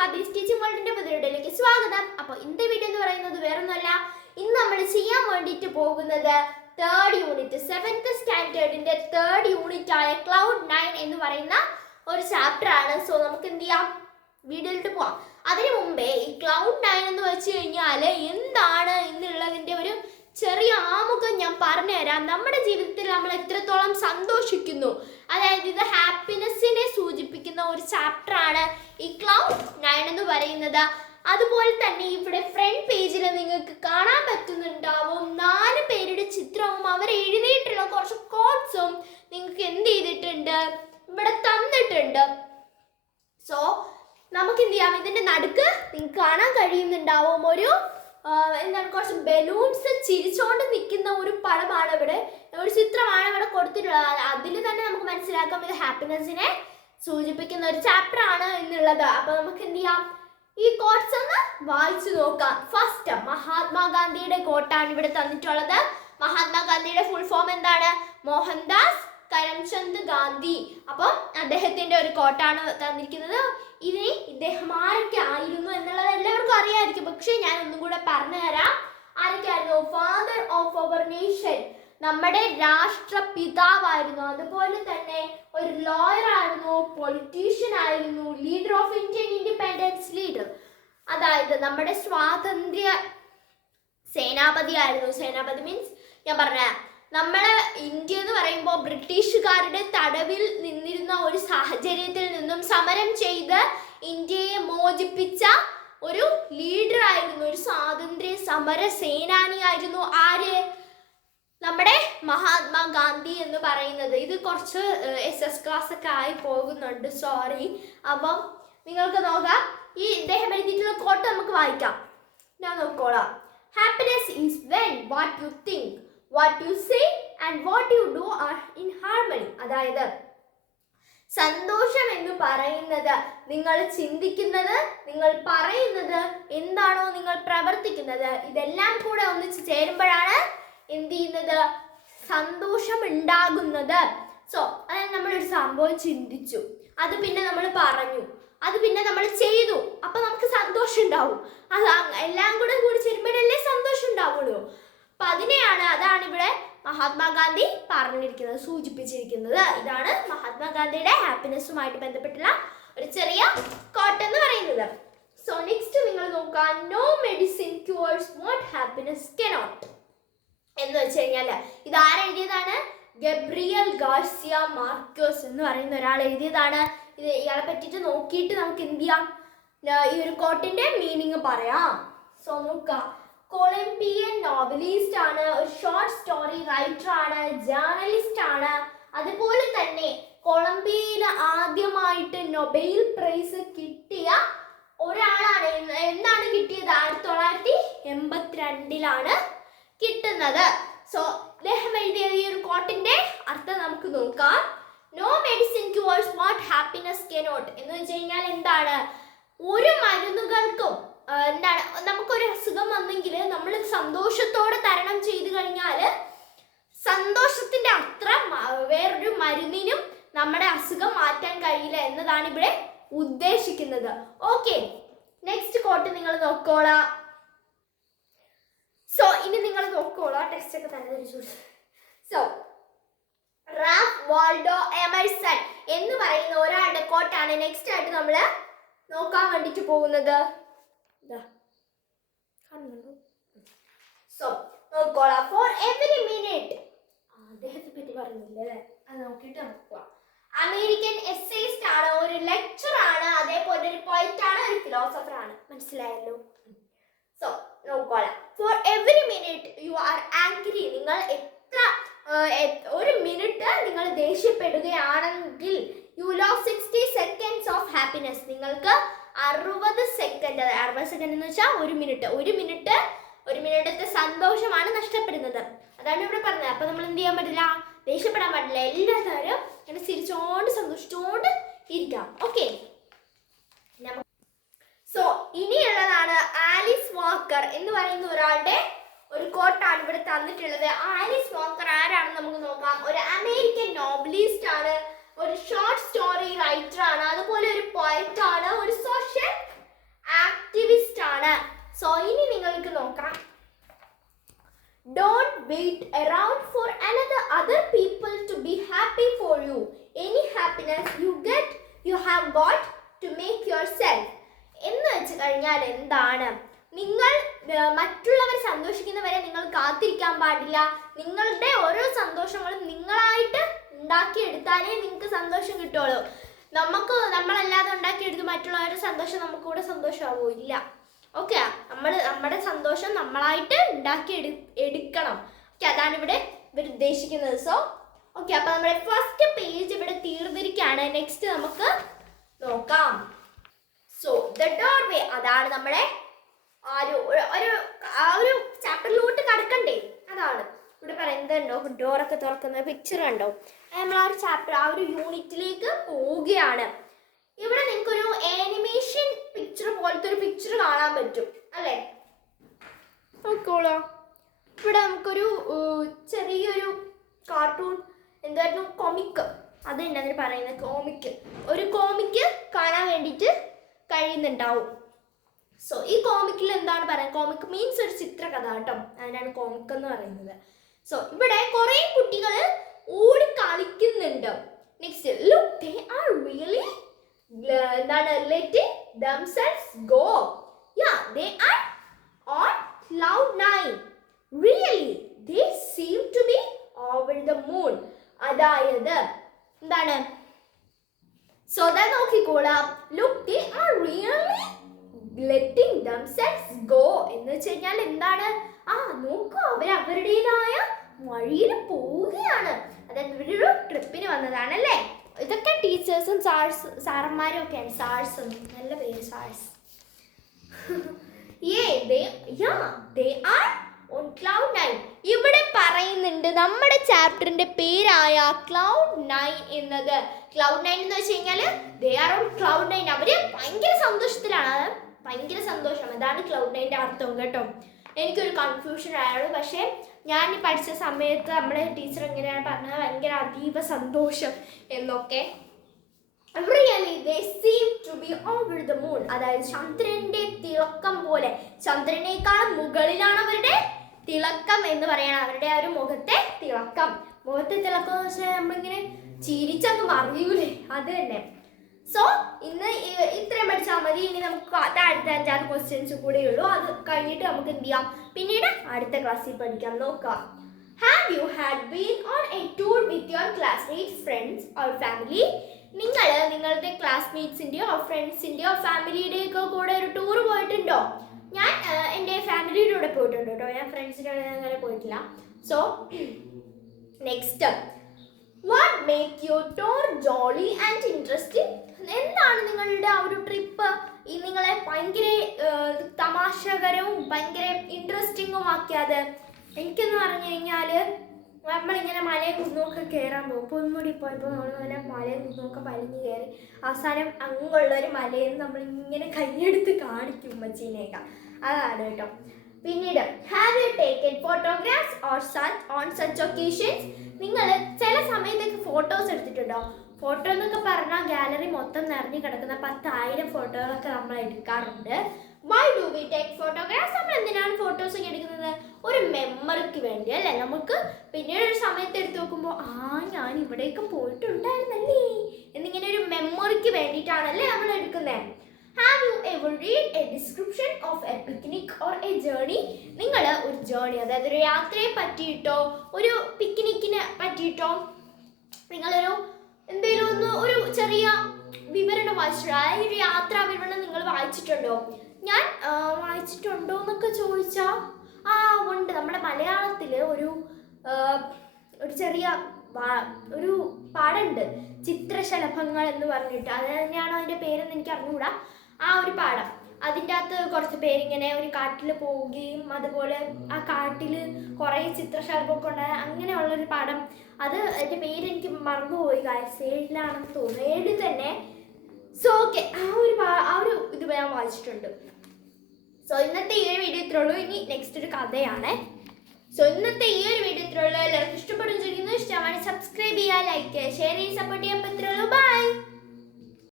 ഹാബീസ് teaching വേൾഡിന്റെ പുതിയ വീഡിയോയിലേക്ക് സ്വാഗതം. അപ്പോൾ ഇന്നത്തെ വീഡിയോ എന്ന് പറയുന്നത് വേറൊന്നുമല്ല, ഇന്ന് നമ്മൾ ചെയ്യാൻ വേണ്ടിയിട്ട് പോകുന്നത് തേർഡ് യൂണിറ്റ് 7th സ്റ്റാൻഡേർഡിന്റെ തേർഡ് യൂണിറ്റ് ആയ ക്ലൗഡ് 9 എന്ന് പറയുന്ന ഒരു ചാപ്റ്റർ ആണ്. സോ നമുക്ക് എന്ത് ചെയ്യാം, വീഡിയോയിലോട്ട് പോവാം. അതിനു മുമ്പേ ഈ ക്ലൗഡ് 9 എന്ന് വെച്ച് കഴിഞ്ഞാൽ എന്താണ് എന്നുള്ളതിന്റെ ഒരു ചെറിയ ആമുഖം ഞാൻ പറഞ്ഞുതരാം. നമ്മുടെ ജീവിതത്തിൽ നമ്മൾ എത്രത്തോളം സന്തോഷിക്കുന്നു, അതായത് ഇത് ഹാപ്പിനെസ്സിനെ സൂചിപ്പിക്കുന്ന ഒരു ചാപ്റ്റർ ആണ് ഈ ക്ലൗഡ് 9 എന്ന് പറയുന്നത്. അതുപോലെ തന്നെ ഇവിടെ ഫ്രണ്ട് പേജിൽ നിങ്ങൾക്ക് കാണാൻ പറ്റുന്നുണ്ടാവും 4 പേരുടെ ചിത്രവും അവർ എഴുതിയിട്ടുള്ള കുറച്ച് കോട്ട്സും നിങ്ങൾക്ക് എന്ത് ചെയ്തിട്ടുണ്ട്, ഇവിടെ തന്നിട്ടുണ്ട്. സോ നമുക്ക് എന്ത് ചെയ്യാം, ഇതിന്റെ നടുക്ക് നിങ്ങൾക്ക് കാണാൻ കഴിയുന്നുണ്ടാവും ഒരു എന്താണ്, കുറച്ച് ബലൂൺസ് ചിരിച്ചോണ്ട് നിൽക്കുന്ന ഒരു പടമാണ് ഇവിടെ, ഒരു ചിത്രമാണ് ഇവിടെ കൊടുത്തിട്ടുള്ളത്. അതിൽ തന്നെ നമുക്ക് മനസ്സിലാക്കാം ഇത് ഹാപ്പിനെസ്സിനെ സൂചിപ്പിക്കുന്ന ഒരു ചാപ്റ്റർ ആണ് എന്നുള്ളത്. അപ്പൊ നമുക്ക് എന്ത് ചെയ്യാം, ഈ കോട്ട്സ് ഒന്ന് വായിച്ചു നോക്കാം. ഫസ്റ്റ് മഹാത്മാഗാന്ധിയുടെ കോട്ടാണ് ഇവിടെ തന്നിട്ടുള്ളത്. മഹാത്മാഗാന്ധിയുടെ ഫുൾ ഫോം എന്താണ്? മോഹൻദാസ് കരംചന്ദ് ഗാന്ധി. അപ്പം അദ്ദേഹത്തിന്റെ ഒരു കോട്ടാണ് തന്നിരിക്കുന്നത്. ഇനി ഇദ്ദേഹം ആരൊക്കെ ആയിരുന്നു എന്നുള്ളത് എല്ലാവർക്കും അറിയാമായിരിക്കും, പക്ഷെ ഞാൻ ഒന്നും കൂടെ പറഞ്ഞുതരാം. ആരൊക്കെയായിരുന്നു? ഫാദർ ഓഫ് അവർ നേഷൻ, നമ്മുടെ രാഷ്ട്രപിതാവായിരുന്നു. അതുപോലെ തന്നെ ഒരു ലോയർ ആയിരുന്നു, പൊളിറ്റീഷ്യൻ ആയിരുന്നു, leader of Indian independence leader, അതായത് നമ്മുടെ സ്വാതന്ത്ര്യ സേനാപതി ആയിരുന്നു. സേനാപതി മീൻസ് ഞാൻ പറഞ്ഞ നമ്മളെ ഇന്ത്യ എന്ന് പറയുമ്പോൾ ബ്രിട്ടീഷുകാരുടെ തടവിൽ നിന്നിരുന്ന ഒരു സാഹചര്യത്തിൽ നിന്നും സമരം ചെയ്ത് ഇന്ത്യയെ മോചിപ്പിച്ച ഒരു ലീഡർ ആയിരുന്നു, ഒരു സ്വാതന്ത്ര്യ സമര സേനാനിയായിരുന്നു. ആര്? നമ്മുടെ മഹാത്മാഗാന്ധി എന്ന് പറയുന്നത്. ഇത് കുറച്ച് SS ക്ലാസ് ഒക്കെ ആയി പോകുന്നുണ്ട്, സോറി. അപ്പം നിങ്ങൾക്ക് നോക്കാം, ഈ ഇദ്ദേഹം എഴുതിയിട്ടുള്ള കോട്ട് നമുക്ക് വായിക്കാം. ഞാൻ നോക്കോളാം. Happiness is when what you think, what you say and what you do are in harmony. അതായത് സന്തോഷം എന്ന് പറയുന്നത് നിങ്ങൾ ചിന്തിക്കുന്നത്, നിങ്ങൾ പറയുന്നത്, എന്താണോ നിങ്ങൾ പ്രവർത്തിക്കുന്നത്, ഇതെല്ലാം കൂടെ ഒന്നിച്ച് ചേരുമ്പോഴാണ് എന്ത് ചെയ്യുന്നത്, സന്തോഷം ഉണ്ടാകുന്നത്. സോ അതായത് നമ്മളൊരു സംഭവം ചിന്തിച്ചു, അത് പിന്നെ നമ്മൾ പറഞ്ഞു, അത് പിന്നെ നമ്മൾ ചെയ്തു, അപ്പൊ നമുക്ക് സന്തോഷം ഉണ്ടാവും. അത് എല്ലാം കൂടെ ചേരുമ്പോഴല്ലേ സന്തോഷം ഉണ്ടാവുള്ളൂ. അപ്പൊ അതാണ് ഇവിടെ മഹാത്മാഗാന്ധി പറഞ്ഞിരിക്കുന്നത്, സൂചിപ്പിച്ചിരിക്കുന്നത്. ഇതാണ് മഹാത്മാഗാന്ധിയുടെ ഹാപ്പിനെസ്സുമായിട്ട് ബന്ധപ്പെട്ടുള്ള ഒരു ചെറിയ കോട്ട് എന്ന് പറയുന്നത്. സോ നെക്സ്റ്റ് നിങ്ങൾ നോക്കാം, no medicine cures what happiness cannot എന്ന് വെച്ച് കഴിഞ്ഞാൽ ഇത് ആരെഴുതിയതാണ്? ഗബ്രിയൽ ഗാർസിയ മാർക്വസ് എന്ന് പറയുന്ന ഒരാൾ എഴുതിയതാണ്. ഇത് ഇയാളെ പറ്റിയിട്ട് നോക്കിയിട്ട് നമുക്ക് എന്ത് ചെയ്യാം, ഈ ഒരു കോട്ടിന്റെ മീനിങ് പറയാം. സോ നോക്കാം, കൊളംബിയൻ നോവലിസ്റ്റ് ആണ്, ഒരു ഷോർട്ട് സ്റ്റോറി റൈറ്റർ ആണ്, ജേർണലിസ്റ്റ് ആണ്. അതുപോലെ തന്നെ കൊളംബിയയിൽ ആദ്യമായിട്ട് നൊബേൽ പ്രൈസ് കിട്ടിയ ഒരാളാണ്. എന്നാണ് കിട്ടിയത്? 1982 കിട്ടുന്നത്. സോ ഇദ്ദേഹം എഴുതിയ ഈ ഒരു കോട്ടിന്റെ അർത്ഥം നമുക്ക് നോക്കാം. No medicine cures what happiness cannot എന്ന് വെച്ച് കഴിഞ്ഞാൽ എന്താണ്, ഒരു മരുന്നുകൾക്കും എന്താണ്, നമുക്കൊരു അസുഖം വന്നെങ്കിൽ നമ്മൾ സന്തോഷത്തോടെ തരണം ചെയ്തു കഴിഞ്ഞാൽ സന്തോഷത്തിന്റെ അത്ര വേറൊരു മരുന്നിനും നമ്മുടെ അസുഖം മാറ്റാൻ കഴിയില്ല എന്നതാണ് ഇവിടെ ഉദ്ദേശിക്കുന്നത്. ഓക്കെ, നെക്സ്റ്റ് കോട്ട് നിങ്ങൾ നോക്കോളാം. സോ ഇനി നിങ്ങൾ നോക്കോളാം, ടെക്സ്റ്റ് ഒക്കെ തന്നെ തിരിച്ചു. സോ റാൽഫ് വാൾഡോ എമർസൺ എന്ന് പറയുന്ന ഒരാളുടെ കോട്ടാണ് നെക്സ്റ്റ് ആയിട്ട് നമ്മൾ നോക്കാൻ വേണ്ടിട്ട് പോകുന്നത്. സോ നോക്കോളാം, ഫോർ എവറി മിനിറ്റ്, അദ്ദേഹത്തെ പറ്റി പറയുന്നില്ലേ, അത് നോക്കിയിട്ട് നോക്കുക. അമേരിക്കൻ എസ്സേയിസ്റ്റ് ആണ്, ഒരു ലെക്ചർ ആണ്, അതേപോലെ ഒരു പോയിറ്റ് ആണ്, ഒരു ഫിലോസഫർ ആണ്. മനസ്സിലായല്ലോ? സോ നോക്കോളാം, for every minute you are angry, നിങ്ങൾ ഒരു മിനിറ്റ് നിങ്ങൾ ദേഷ്യപ്പെടുകയാണെങ്കിൽ you lose 60 seconds of happiness, നിങ്ങൾക്ക് 60 സെക്കൻഡ് എന്ന് വെച്ചാൽ ഒരു മിനിറ്റത്തെ സന്തോഷമാണ് നഷ്ടപ്പെടുന്നത്. അതാണ് ഇവിടെ പറഞ്ഞത്. അപ്പൊ നമ്മൾ എന്ത് ചെയ്യാൻ പറ്റില്ല, ദേഷ്യപ്പെടാൻ പാടില്ല, എല്ലാവരും ഇങ്ങനെ ചിരിച്ചോണ്ട് സന്തോഷിച്ചോണ്ട് ഇരിക്കാം. ഓക്കെ, സോ ഇനിയുള്ളതാണ് ആലിസ് വാക്കർ എന്ന് പറയുന്ന ഒരാളുടെ ഒരു കോട്ടാണ് ഇവിടെ തന്നിട്ടുള്ളത്. ആലിസ് വാക്കർ ആരാണെന്ന് നമുക്ക് നോക്കാം. ഒരു അമേരിക്കൻ നോവലിസ്റ്റ് ആണ്, ഒരു ഷോർട്ട് സ്റ്റോറി റൈറ്റർ ആണ്, അതുപോലെ ഒരു പോയറ്റ് ആണ്, ഒരു social wait around for other people to be happy for you. Any happiness you get, you have got to make yourself. എന്ന് വെച്ച് കഴിഞ്ഞാൽ എന്താണ്? നിങ്ങൾ മറ്റുള്ളവർ സന്തോഷിക്കുന്നവരെ നിങ്ങൾ കാത്തിരിക്കാൻ പാടില്ല. നിങ്ങളുടെ ഓരോ സന്തോഷങ്ങളും നിങ്ങളായിട്ട് ഉണ്ടാക്കിയെടുത്താലേ നിങ്ങൾക്ക് സന്തോഷം കിട്ടുള്ളൂ. നമ്മളല്ലാതെ ഉണ്ടാക്കിയെടുത്ത് മറ്റുള്ളവരുടെ സന്തോഷം നമുക്ക് കൂടെ സന്തോഷമാവോ? ഇല്ല. ഓക്കെ, നമ്മുടെ സന്തോഷം നമ്മളായിട്ട് എടുക്കണം. ഓക്കെ, അതാണ് ഇവിടെ ഇവർ ഉദ്ദേശിക്കുന്നത്. സോ ഓക്കെ, അപ്പൊ നമ്മുടെ ഫസ്റ്റ് പേജ് ഇവിടെ തീർന്നിരിക്കുകയാണ്. നെക്സ്റ്റ് നമുക്ക് നോക്കാം. സോ ദ ഡോർവേ, അതാണ് നമ്മുടെ ഒരു ചാപ്റ്ററിലോട്ട് കടക്കണ്ടേ, അതാണ് ഇവിടെ പറയുന്നുണ്ടോ. ഡോറൊക്കെ തുറക്കുന്ന പിക്ചർ കണ്ടോ? നമ്മൾ ആ ഒരു ചാപ്റ്റർ, ആ ഒരു യൂണിറ്റിലേക്ക് പോവുകയാണ്. ഇവിടെ നിങ്ങൾക്കൊരു ആനിമേഷൻ പിക്ചർ പോലത്തെ ഒരു പിക്ചർ കാണാൻ പറ്റും അല്ലേ? നോക്കോളൂ, ഇവിടെ നമുക്കൊരു ചെറിയൊരു കാർട്ടൂൺ, എന്തായിരുന്നു, കോമിക്ക്, അത് തന്നെ അതിന് പറയുന്നത് കോമിക്ക്. ഒരു കോമിക്ക് കാണാൻ വേണ്ടിയിട്ട് കഴിയുന്നുണ്ടാവും. സോ ഈ കോമിക്കിൽ എന്താണ് പറയുക? കോമിക് മീൻസ് ഒരു ചിത്രകഥ കേട്ടോ, അതിനാണ് കോമിക് എന്ന് പറയുന്നത്. സോ ഇവിടെ കുറേ കുട്ടികൾ ഓടി കളിക്കുന്നുണ്ട്. Next, look, they are really letting themselves go. Yeah, they are on cloud 9. Really, they seem to be over the moon. അതായത് എന്താണ്? സോ ദാ നോക്കിക്കോളാം. Look, they are really letting themselves go എന്ന് വെച്ച് കഴിഞ്ഞാൽ എന്താണ്? നോക്കൂ, അവരുടേതായ വഴിയിൽ പോവുകയാണ്. അതായത് ഇവരൊരു ട്രിപ്പിന് വന്നതാണല്ലേ. ഇതൊക്കെ ടീച്ചേഴ്സും സാറന്മാരും ഒക്കെയാണ്. സാഴ്സ് ഒന്നും നല്ല പേര്, സാഴ്സ്. ഇവിടെ പറയുന്നുണ്ട് നമ്മുടെ ചാപ്റ്ററിന്റെ പേരായ ക്ലൗഡ് 9 എന്നത്. ക്ലൗഡ് 9 എന്ന് വെച്ച് കഴിഞ്ഞാൽ ദേ ആർ ഓൺ ക്ലൗഡ് 9. അവര് ഭയങ്കര സന്തോഷത്തിലാണ്, ഭയങ്കര സന്തോഷം. അതാണ് ക്ലൗഡ് 9ന്റെ അർത്ഥം കേട്ടോ. എനിക്കൊരു കൺഫ്യൂഷൻ ആയിരുന്നു, പക്ഷേ ഞാൻ പഠിച്ച സമയത്ത് നമ്മളെ ടീച്ചർ എങ്ങനെയാണ് പറഞ്ഞത്, ഭയങ്കര അതീവ സന്തോഷം എന്നൊക്കെ. Really, they seem to be over the moon. അതായത് ചന്ദ്രന്റെ തിളക്കം പോലെ, ചന്ദ്രനേക്കാളും മുകളിലാണ് അവരുടെ തിളക്കം എന്ന് പറയണം. അവരുടെ ആ ഒരു മുഖത്തെ തിളക്കം എന്ന് വെച്ചാൽ നമ്മളിങ്ങനെ ചിരിച്ചങ്ങ് മറിയൂലേ, അത് തന്നെ. സോ ഇന്ന് ഇത്രയും പഠിച്ചാൽ മതി. ഇനി നമുക്ക് അടുത്ത 5-6 ക്വസ്റ്റ്യൻസ് കൂടെ ഉള്ളൂ. അത് കഴിഞ്ഞിട്ട് നമുക്ക് എന്ത് ചെയ്യാം, പിന്നീട് അടുത്ത ക്ലാസ്സിൽ പഠിക്കാം. നോക്കാം. Have you had been on a tour with your classmates, friends or family? നിങ്ങൾ നിങ്ങളുടെ ക്ലാസ്മേറ്റ്സിൻ്റെയോ ഫ്രണ്ട്സിൻ്റെയോ ഫാമിലിയുടെയൊക്കെ കൂടെ ഒരു ടൂർ പോയിട്ടുണ്ടോ? ഞാൻ എൻ്റെ ഫാമിലിയുടെ കൂടെ പോയിട്ടുണ്ട് കേട്ടോ, ഞാൻ ഫ്രണ്ട്സിൻ്റെ കൂടെ അങ്ങനെ പോയിട്ടില്ല. So next, what make your tour jolly and interesting? എന്താണ് നിങ്ങളുടെ ആ ഒരു ട്രിപ്പ് നിങ്ങളെ ഭയങ്കര തമാശകരവും ഭയങ്കര ഇൻട്രസ്റ്റിങ്ങും ആക്കിയത്? എനിക്കെന്ന് പറഞ്ഞു കഴിഞ്ഞാൽ നമ്മളിങ്ങനെ മലയും കുന്നുമൊക്കെ കയറാൻ പോകും. പൊന്മുടി പോയപ്പോൾ നമ്മളിങ്ങനെ മലയും കുന്നുമൊക്കെ വലിഞ്ഞ് കയറി അവസാനം അങ്ങുള്ളൊരു മലയിൽ നമ്മളിങ്ങനെ കൈയെടുത്ത് കാണിക്കും ഉമ്മച്ചീനേക്കാം. അതാണ് കേട്ടോ. പിന്നീട്, have you taken photographs on such occasions? നിങ്ങൾ ചില സമയത്തൊക്കെ ഫോട്ടോസ് എടുത്തിട്ടുണ്ടോ? ഫോട്ടോ എന്നൊക്കെ പറഞ്ഞാൽ ഗാലറി മൊത്തം നിറഞ്ഞു കിടക്കുന്ന 10,000 ഫോട്ടോകളൊക്കെ നമ്മൾ എടുക്കാറുണ്ട്. Why do we take photographs? നമ്മൾ എന്തിനാണ് ഫോട്ടോസ് ഒക്കെ എടുക്കുന്നത്? ഒരു മെമ്മറിക്ക് വേണ്ടി അല്ലേ? നമുക്ക് പിന്നീട് ഒരു സമയത്ത് എടുത്ത് നോക്കുമ്പോൾ ഞാൻ ഇവിടെയൊക്കെ പോയിട്ടുണ്ടായിരുന്നല്ലേ എന്നിങ്ങനെ ഒരു മെമ്മറിക്ക് വേണ്ടിയിട്ടാണല്ലേ നമ്മൾ എടുക്കുന്നത്. Have you ever read A description of A picnic or A journey? നിങ്ങൾ ഒരു ജേർണി, അതായത് ഒരു യാത്രയെ പറ്റിയിട്ടോ ഒരു പിക്നിക്കിനെ പറ്റിയിട്ടോ നിങ്ങളൊരു എന്തെങ്കിലും ഒരു ചെറിയ വിവരണം വായിച്ചിട്ടോ? അതായത് ഒരു യാത്രാ വിവരണം നിങ്ങൾ വായിച്ചിട്ടുണ്ടോ? ഞാൻ വായിച്ചിട്ടുണ്ടോ എന്നൊക്കെ ചോദിച്ചാൽ ഉണ്ട്. നമ്മുടെ മലയാളത്തിൽ ഒരു ചെറിയ ഒരു പാഠമുണ്ട്, ചിത്രശലഭങ്ങൾ എന്ന് പറഞ്ഞിട്ട്. അത് തന്നെയാണോ അതിൻ്റെ പേരെന്ന് എനിക്ക് അറിഞ്ഞുകൂടാ. ആ ഒരു പാഠം, അതിൻ്റെ അകത്ത് കുറച്ച് പേരിങ്ങനെ ഒരു കാട്ടിൽ പോവുകയും അതുപോലെ ആ കാട്ടിൽ കുറേ ചിത്രശലഭമൊക്കെ ഉണ്ടായ അങ്ങനെയുള്ളൊരു പാഠം. അത് അതിൻ്റെ പേരെനിക്ക് മറന്നുപോയി. 7-ലാണെന്ന് തോന്നുന്നു, 7 തന്നെ. സോ ഓക്കെ, ആ ഒരു ഇത് ഞാൻ വായിച്ചിട്ടുണ്ട്. സോ ഇന്നത്തെ ഈ ഒരു വീഡിയോ ഇത്രയുള്ളൂ. ഇനി നെക്സ്റ്റ് ഒരു കഥയാണ്. സോ ഇന്നത്തെ ഈ ഒരു വീഡിയോ ഇത്രയുള്ളൂ. എല്ലാവർക്കും ഇഷ്ടപ്പെടുന്നു. ഇഷ്ടമാണ് സബ്സ്ക്രൈബ് ചെയ്യുക, ലൈക്ക് ചെയ്യുക, ഷെയർ ചെയ്യുക, സപ്പോർട്ട് ചെയ്യാൻ. ഇത്രയുള്ളൂ. ബൈ.